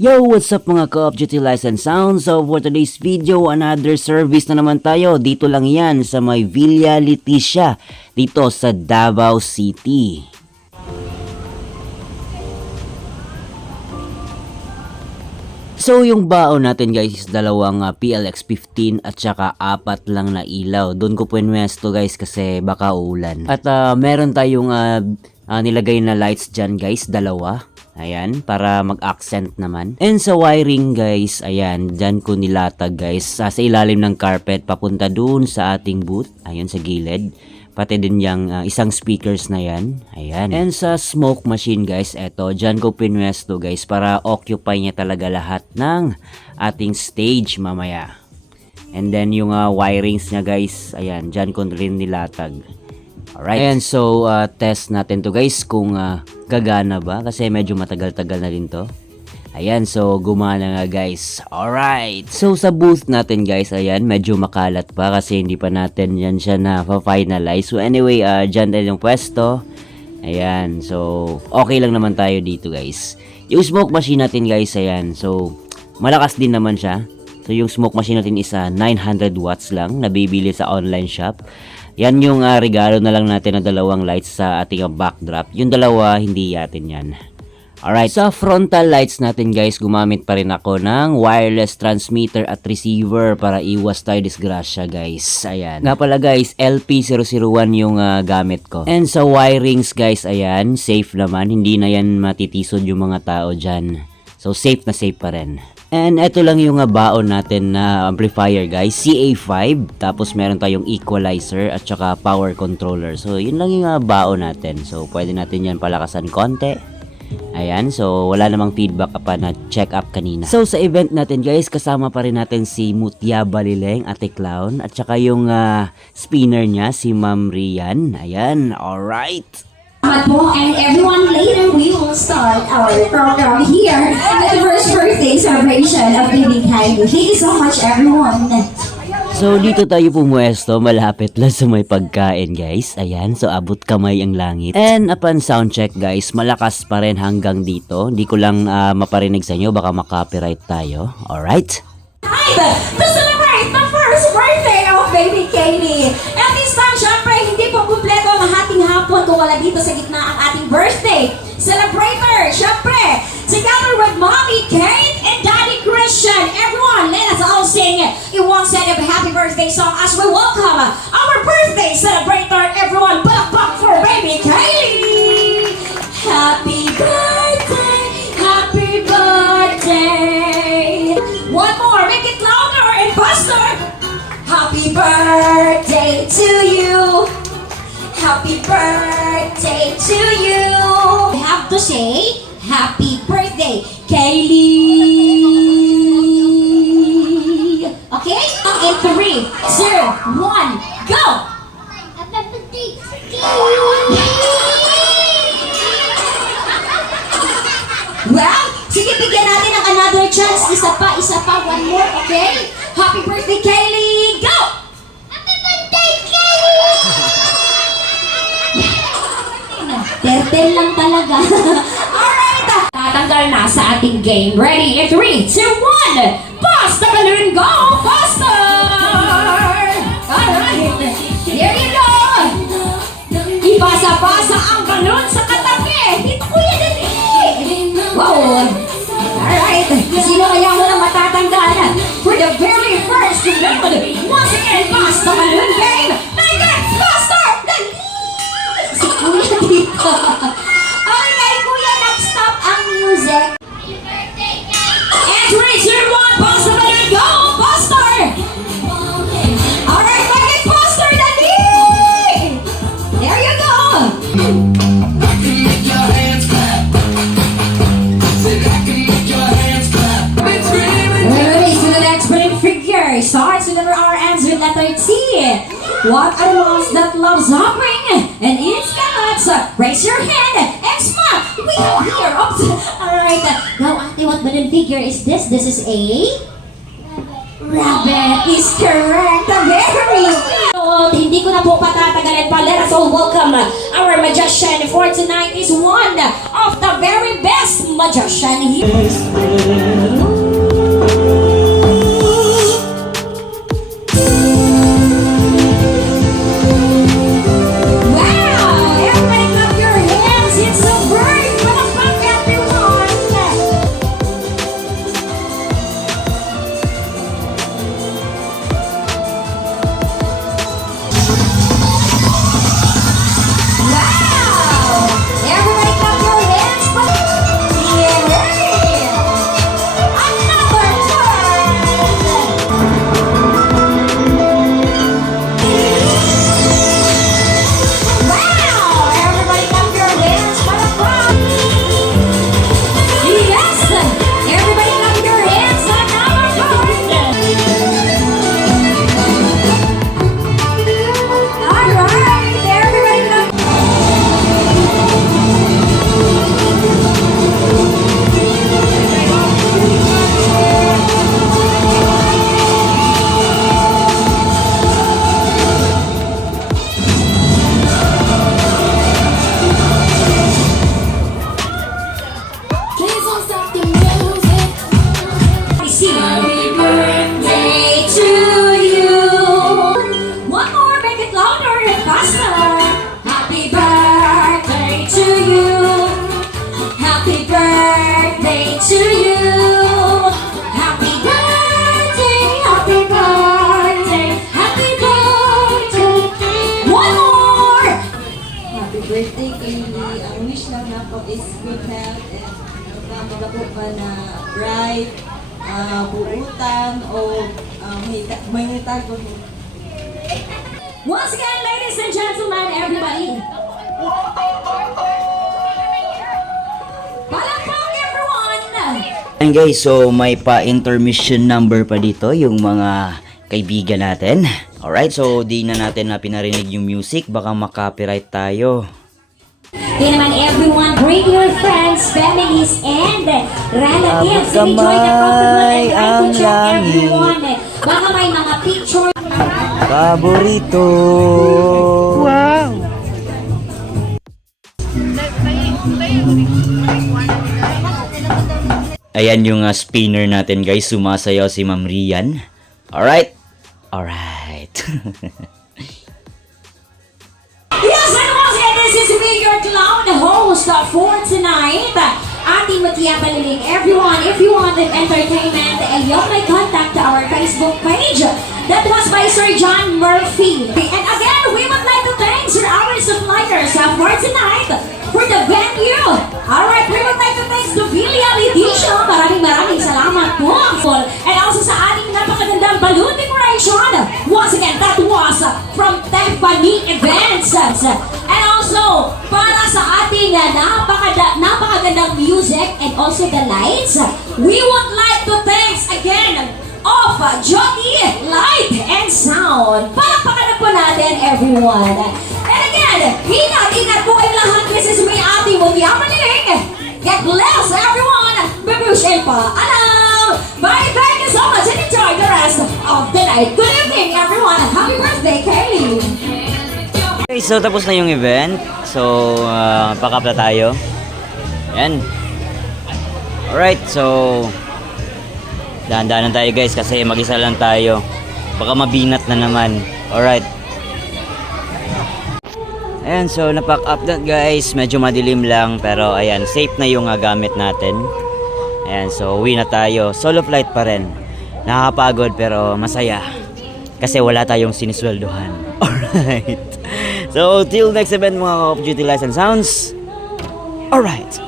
Yo, what's up mga Call of Duty Lights and Sounds? So for today's video, another service na naman tayo. Dito lang yan sa may Villa Leticia, dito sa Davao City. So yung baon natin guys is dalawang PLX-15 at saka 4 lang na ilaw. Doon ko pwesto guys kasi baka uulan. At meron tayong nilagay na lights dyan guys, dalawa. Ayan, para mag-accent naman. And sa wiring guys, ayan, dyan ko nilatag guys. Sa ilalim ng carpet, papunta dun sa ating booth. Ayun, sa gilid. Pati din yung isang speakers na yan. Ayan. And sa smoke machine guys, eto, dyan ko pinwesto guys para occupy niya talaga lahat ng ating stage mamaya. And then yung wirings niya guys, ayan, dyan ko rin nilatag. Alright. Ayan, so test natin to guys kung gagana ba kasi medyo matagal-tagal na din to. Ayan, so gumana nga guys. Alright. So sa booth natin guys, ayan, medyo makalat pa kasi hindi pa natin yan siya na-finalize. So anyway, dyan din yung pwesto. Ayan, so okay lang naman tayo dito guys. Yung smoke machine natin guys, ayan, so malakas din naman siya. So yung smoke machine natin is 900 watts lang, nabibili sa online shop. Yan yung regalo na lang natin na dalawang lights sa ating backdrop. Yung dalawa, hindi yatin yan. Alright, sa frontal lights natin guys, gumamit pa rin ako ng wireless transmitter at receiver para iwas tayo disgrasya guys. Ayan. Nga pala guys, LP001 yung gamit ko. And sa wirings guys, ayan, safe naman. Hindi na yan matitisod yung mga tao dyan. So safe na safe pa rin. And eto lang yung baon natin na amplifier guys, CA5, tapos meron tayong equalizer at saka power controller. So yun lang yung baon natin. So pwede natin yan palakasan konti. Ayan, so wala namang feedback pa na check up kanina. So sa event natin guys, kasama pa rin natin si Mutya Balileng, Ate Clown, at saka yung spinner niya, si Ma'am Rian. Ayan, alright. And everyone, later we will start our program here at the first birthday celebration of Baby Kylie. Thank you so much everyone. So dito tayo pumuesto, malapit lang sa may pagkain guys. Ayan, so abot kamay ang langit. And upon sound check guys, malakas pa rin hanggang dito. Hindi ko lang maparinig sa inyo, baka makopyright tayo. Alright? To celebrate the first birthday of Baby Kylie. At this time, syempre, hindi po kumpleto ang hating hapon kung wala dito sa gitna ang ating birthday celebrator. Syempre, together with Mommy Kate and Daddy Christian. Everyone, let us all sing in one set of a happy birthday song as we welcome our birthday celebrator. Everyone, balakbak for Baby Kylie. Happy birthday, happy birthday. One more, make it louder and faster. Happy birthday to you. Happy birthday to you. We have to say, happy birthday, Kylie. Okay? In 3, 2, 1, go! Happy birthday, Well, sige, bigyan natin ng another chance. Isa pa, one more, okay? Happy birthday, Kylie! Go! Happy birthday, Kylie! Tertel lang talaga. Alright! Tatanggal na sa ating game. Ready? In 3, 2, 1! Pass the balloon! Go! Faster! Alright! There you go! Ipasa-pasa ang balloon sa katabi! Dito ko yan, dali! Wow! Alright! Sino kaya mo na matatanggal? For the very first round! Once again, pass the balloon game! Nine, faster! Dali! Si Kuya dito. Okay, Kuya, nag-stop ang music. And 3, 2, 1, pass the balloon! Go! Faster! Alright, make it faster! Dali! There you go! Starts with letter R, ends with letter T. What are the ones that love shopping and eats carrots? Raise your hand and smile. We have here. Oops. Alright. Now, Ate, what balloon figure is this? This is a Rabbit is correct. Very good. Hindi ko na po patatagalin pa. Let us all welcome our magician for tonight is one of the very best magician here. Wow! Everybody clap your hands. It's so bright. Welcome everyone. Wow! Everybody clap your hands. Yay! Another one. Wow! Everybody clap your hands for the crowd. Yes! Everybody clap your hands. Another one. All right. Everybody clap. Please don't stop the music. Happy birthday to you. One more, make it louder and faster. Happy birthday to you. Happy birthday to you. Happy birthday, happy birthday, happy birthday. One more. Happy birthday, Kaylee. Ang wish lang na po is good health and magabo ka na bright, buutan o may tago. Once again, ladies and gentlemen, everybody. Palakpak, everyone. And guys, so may pa-intermission number pa dito yung mga kaibigan natin. Alright, so di na natin na pinarinig yung music, baka makopyright tayo. Kaya naman everyone, bring your friends, families, and relatives and enjoy the festival and try to check everyone. Baka may mga picture. Paborito! Ayan yung spinner natin guys, sumasayaw si Ma'am Rian. Alright? Alright. Yes, and once again, this is me, your clown host for tonight. Ating magkiyapaliling everyone, if you want entertainment, you may contact our Facebook page. That was by Sir John Murphy. And again, we would like to thank Sir our suppliers for tonight for the venue. Alright, we would like to thank the Villa Edition. Maraming salamat po. And also sa ating napakagandang balloon decoration. Once again, that was from Tiffany Events. And also, para sa ating napakagandang music and also the lights, we would like to thanks again of Jody Light and Sound. Palakpakan na po natin, everyone. And again, ingat po kayo lahat. This is may ating magyamanling. God bless everyone. Babush and paalam. Bye, thank you so much and enjoy the rest of the night. Good evening, everyone. Happy birthday, Kaylee. Okay, so tapos na yung event. So, pack up na tayo. Ayan. Alright, so dahan-dahan tayo guys kasi mag-isa lang tayo. Baka mabinat na naman. Alright. Ayan, so na-pack up na guys. Medyo madilim lang pero ayan, safe na yung gamit natin. Ayan, so uwi na tayo. Solo flight pa rin. Nakakapagod pero masaya. Kasi wala tayong sinisweldohan. Alright. So, till next event mga Off Duty Lights and Sounds. Alright.